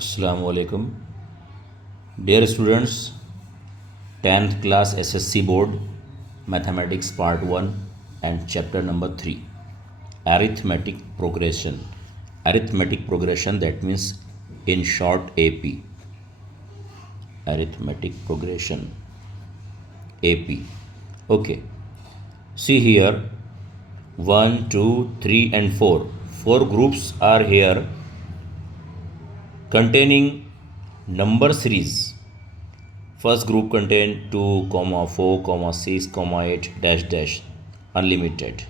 Assalamu alaikum. Dear students, 10th class SSC board mathematics part 1 and chapter number 3, arithmetic progression. Arithmetic progression, that means in short AP. Arithmetic progression, AP. Okay, see here, 1 2 3 and 4 groups are here containing number series. First group contain 2, 4, 6, 8 dash dash unlimited.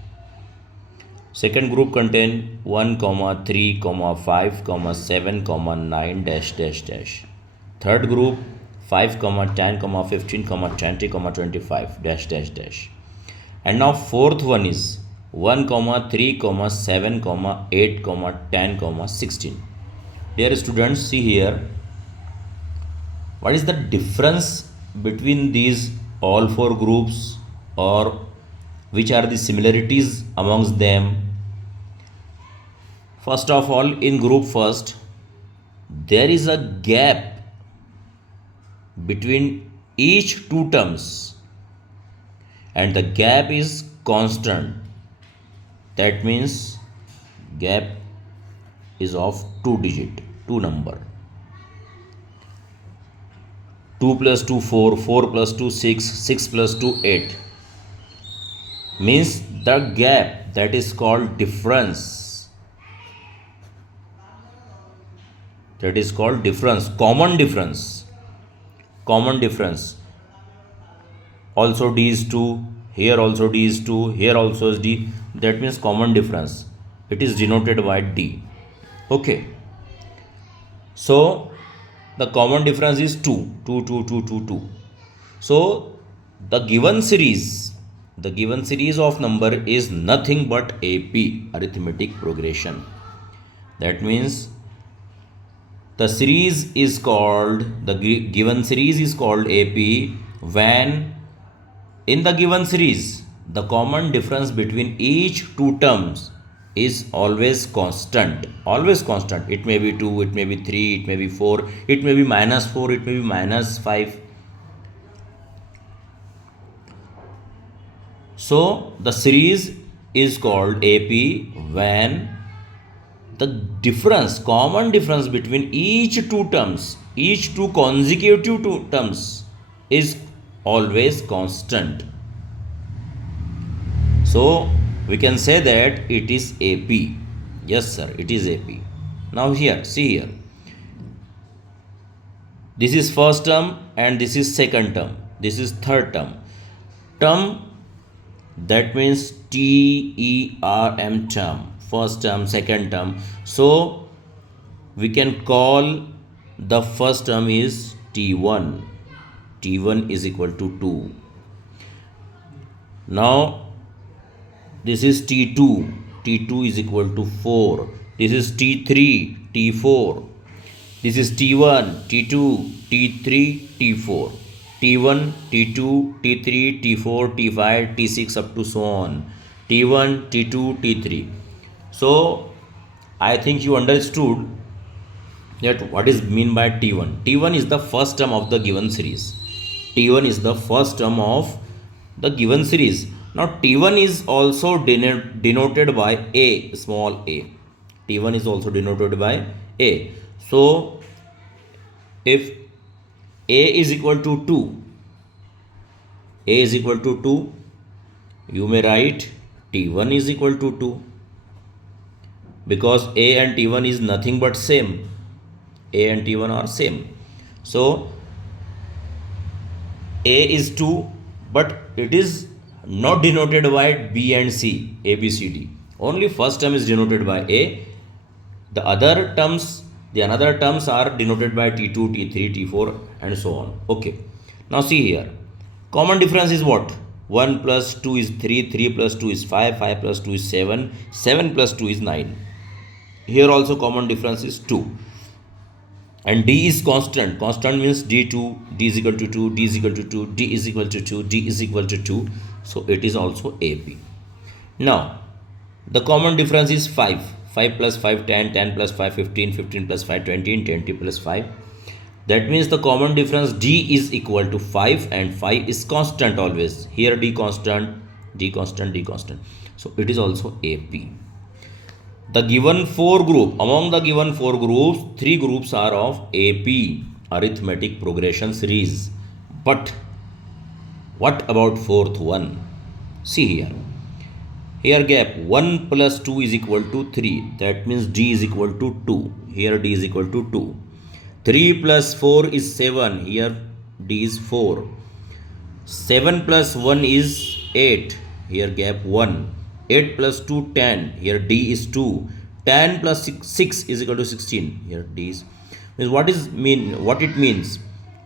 Second group contain 1, 3, 5, 7, 9 dash dash dash. Third group 5, 10, 15, 20, 25 dash dash dash. And now fourth one is 1, 3, 7, 8, 10, 16. Dear students, see here, what is the difference between these all four groups, or which are the similarities amongst them? First of all, in group first, there is a gap between each two terms, and the gap is constant. That means gap is of 2 digit, 2 number. 2 plus 2 4, 4 plus 2 6, 6 plus 2 8. Means the gap, that is called difference. That is called difference, common difference. Common difference. Also D is 2, here also D is 2, here also is D. That means common difference. It is denoted by D. Okay. So the common difference is 2, 2, 2, 2, 2, 2. So the given series of number is nothing but AP, arithmetic progression. That means the series is called, the given series is called AP when in the given series the common difference between each two terms is always constant. Always constant. It may be 2, it may be 3, it may be 4, it may be -4, it may be -5. So the series is called AP when the difference, common difference between each two terms, each two consecutive two terms is always constant. So we can say that it is AP. Yes sir, it is AP. Now here, see here, this is first term and this is second term, this is third term. Term, that means TERM, term, first term, second term. So we can call the first term is T1. T1 is equal to 2. Now this is T2. T2 is equal to 4. This is T3, T4. This is T1, T2, T3, T4. T1, T2, T3, T4, T5, T6 up to so on. T1, T2, T3. So I think you understood that what is mean by T1. T1 is the first term of the given series. T1 is the first term of the given series. Now T1 is also denoted by A, small a. T1 is also denoted by A. So if A is equal to 2, A is equal to 2, you may write T1 is equal to 2, because A and T1 is nothing but same. A and T1 are same. So A is 2, but it is not denoted by B and C, A, B, C, D. Only first term is denoted by A. The other terms, the another terms are denoted by T2, T3, T4 and so on. Okay. Now see here. Common difference is what? 1 plus 2 is 3, 3 plus 2 is 5, 5 plus 2 is 7, 7 plus 2 is 9. Here also common difference is 2. And D is constant. Constant means D2, D is equal to 2, D is equal to 2, D is equal to 2, D is equal to 2. So it is also AP. Now the common difference is 5. 5 plus 5 10, 10 plus 5 15, 15 plus 5 20, and 20 plus 5. That means the common difference D is equal to 5, and 5 is constant always. Here D constant, D constant, D constant. So it is also AP. The given four group, among the given four groups, three groups are of AP, arithmetic progression series. But what about fourth one? See here. Here gap 1 plus 2 is equal to 3. That means D is equal to 2. Here D is equal to 2. 3 plus 4 is 7. Here D is 4. 7 plus 1 is 8. Here gap 1. 8 plus 2 10. Here D is 2. 10 plus 6 is equal to 16. Here D is. What it means?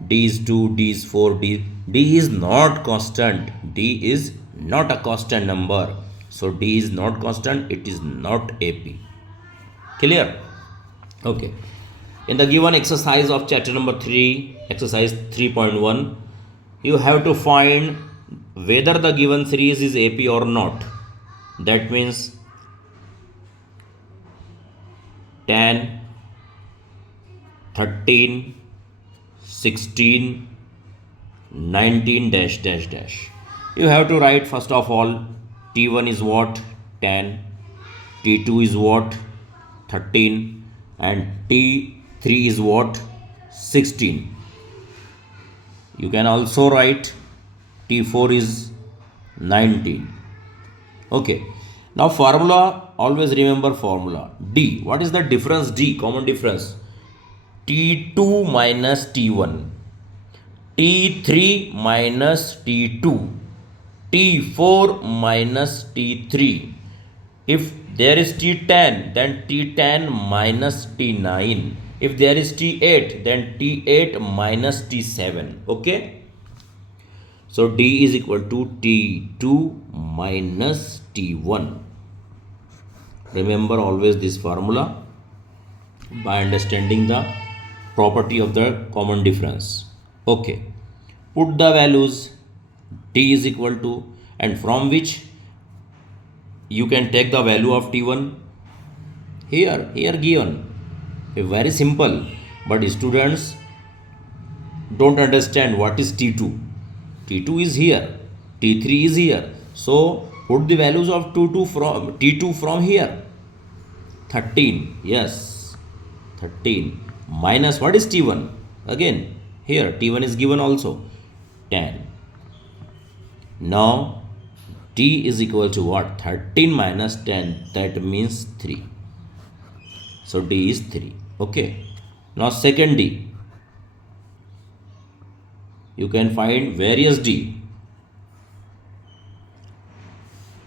D is 2, D is 4, D is not constant. D is not a constant number. So D is not constant, it is not AP. Clear? Okay. In the given exercise of chapter number 3, exercise 3.1, you have to find whether the given series is AP or not. That means 10, 13, 16, 19 dash dash dash. You have to write first of all T1 is what? 10, T2 is what? 13, and T3 is what? 16. You can also write T4 is 19. Okay. Now formula, always remember formula. D. What is the difference D? Common difference. T2 minus T1. T3 minus T2. T4 minus T3. If there is T10, then T10 minus T9. If there is T8, then T8 minus T7. Okay? So D is equal to T2 minus T1. Remember always this formula by understanding the property of the common difference. Okay. Put the values. T is equal to, and from which you can take the value of T1. Here given. Very simple. But students don't understand what is T2. T2 is here. T3 is here. So put the values of T2 from here. 13. Yes. 13. Minus what is T1? Again, here T1 is given also. 10. Now D is equal to what? 13 minus 10. That means 3. So D is 3. Okay. Now second D. You can find various D.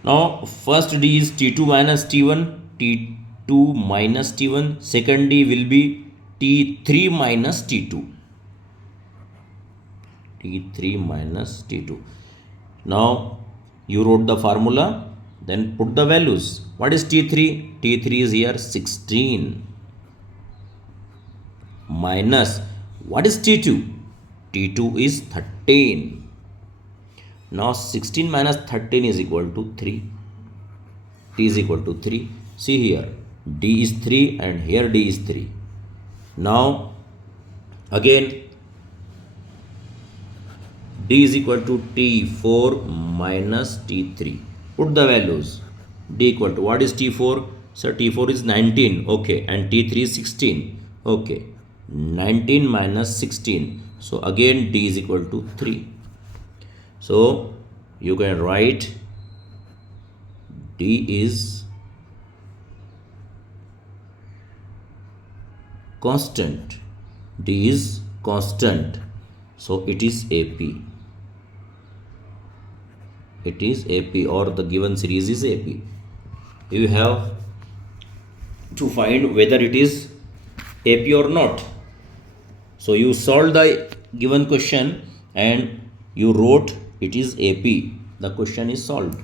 Now first D is T2 minus T1. T2 minus T1. Second D will be T3 minus T2. T3 minus T2. Now you wrote the formula, then put the values. What is T3? T3 is here 16. Minus what is T2? T2 is 13. Now 16 minus 13 is equal to 3. T is equal to 3. See here, D is 3 and here D is 3. Now again D is equal to T4 minus T3. Put the values. D equal to, what is T4? So T4 is 19. Okay. And T3 is 16. Okay. 19 minus 16. So again D is equal to 3. So you can write D is constant. D is constant. So it is AP. It is AP, or the given series is AP. You have to find whether it is AP or not. So you solved the given question and you wrote it is AP. The question is solved.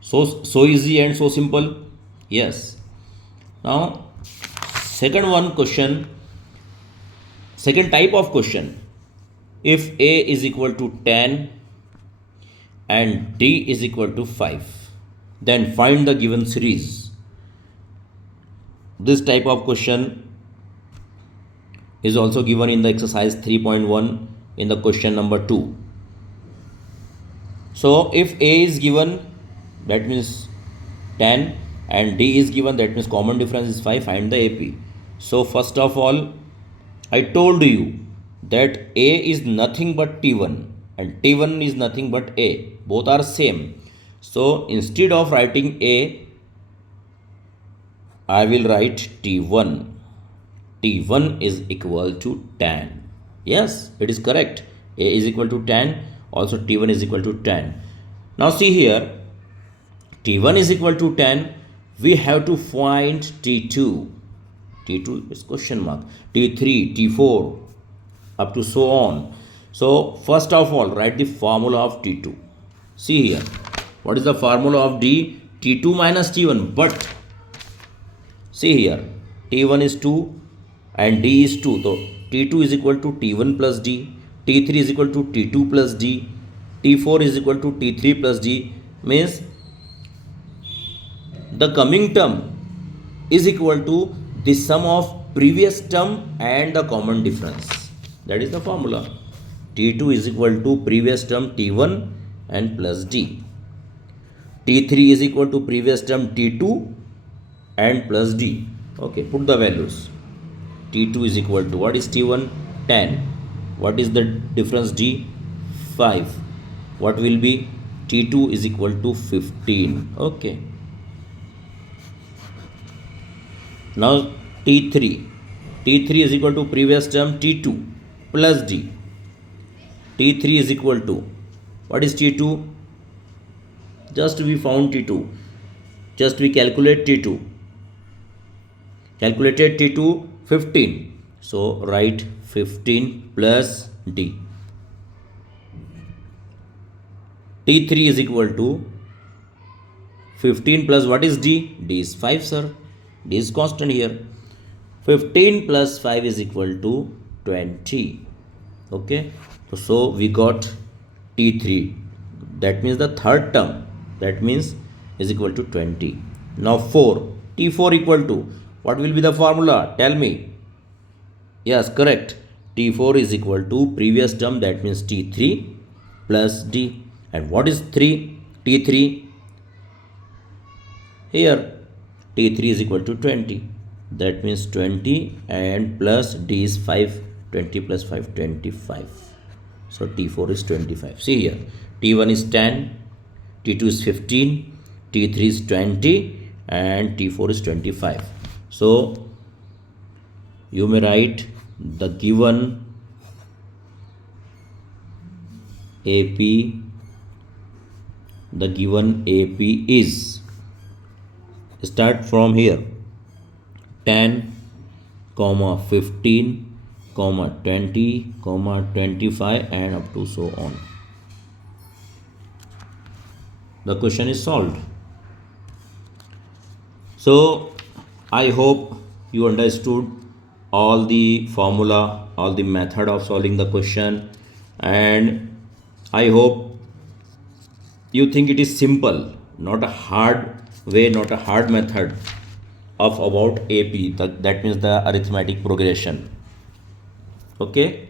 So easy and so simple. Yes. Now second type of question. If A is equal to 10 and D is equal to 5, then find the given series. This type of question is also given in the exercise 3.1 in the question number 2. So if A is given, that means 10, and D is given, that means common difference is 5, find the AP. So first of all, I told you that A is nothing but T1 and T1 is nothing but A. Both are same. So instead of writing A, I will write T1. T1 is equal to 10. Yes, it is correct. A is equal to 10. Also T1 is equal to 10. Now see here, T1 is equal to 10. We have to find T2. T2 is question mark. T3, T4, up to so on. So first of all, write the formula of T2. See here, what is the formula of D? T2 minus T1. But see here, T1 is 2 and D is 2. So T2 is equal to T1 plus D. T3 is equal to T2 plus D. T4 is equal to T3 plus D. Means the coming term is equal to the sum of previous term and the common difference. That is the formula. T2 is equal to previous term T1 and plus D. T3 is equal to previous term T2 and plus D. Okay, put the values. T2 is equal to, what is T1? 10. What is the difference D? 5. What will be? T2 is equal to 15. Okay. Now T3. T3 is equal to previous term T2 plus D. T3 is equal to, what is T2? Just we found T2. Just we calculate T2. Calculated T2 15. So write 15 plus D. T3 is equal to 15 plus what is D? D is 5, sir. D is constant here. 15 plus 5 is equal to 20. Okay. So we got T3. That means the third term. That means is equal to 20. Now 4. T4 equal to, what will be the formula? Tell me. Yes, correct. T4 is equal to previous term, that means T3 plus D. And what is 3? T3. Here T3 is equal to 20. That means 20 and plus D is 5. 20 plus 5, 25. So T4 is 25. See here. T1 is 10. T2 is 15. T3 is 20. And T4 is 25. So you may write the given AP. The given AP is, start from here, 10, 15, 20, 25 and up to so on. The question is solved. So I hope you understood all the formula, all the method of solving the question, and I hope you think it is simple, not a hard way, not a hard method of about AP. That means the arithmetic progression. Okay.